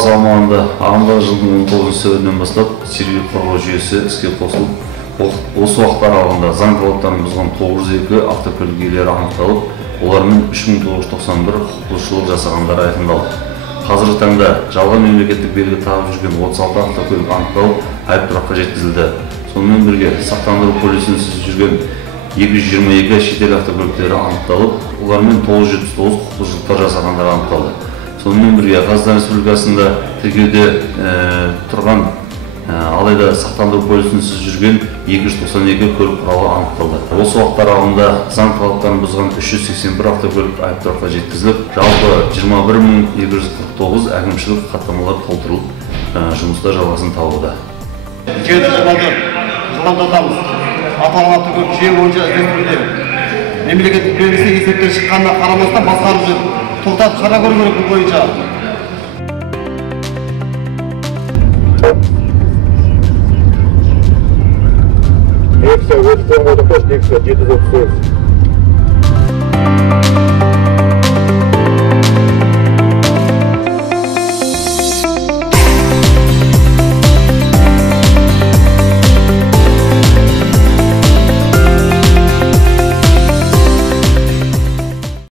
қаласы аумағында ағымдағы жылдың 19 сәуірінен бастап сергек қорғау жүйесі іске қосылып, осы уақыт аралығында заң талаптарын бұзған 902 автокөлік иелері анықталып, олармен 3991 құқық бұзушылық жасағандары айқындалды. Қазіргі таңда жалған мемлекеттік белгі тағып жүрген 36 автокөлік анықталып, айыптұраққа жеткізілді. Сонымен бірге сақтандыру полисінсіз жүрген 222 шетел автокөліктері анықталып, олармен 979 құқық бұзушылықтар жасағандары анықталды. Сонымен бірге Қазақстан Республикасында тіркеуде тұрған алайда сақтандыру полисінсіз жүрген 292 көлік құралы анықталды. Осы уақыт аралығында заң талаптарын бұзған 381 автокөлік айыптұраққа жеткізіліп, жалпы 21249 әкімшілік хаттамалар толтырылып, жұмыстар жалғасын табуда. Аталған автокөлік жүйе бойынша іздестіруде. Мемлекеттік белгісі есептен шыққанына қарамастан басқарып жүр. Тоқтатып шара көру керек бұл бойынша. Эксия 8 739.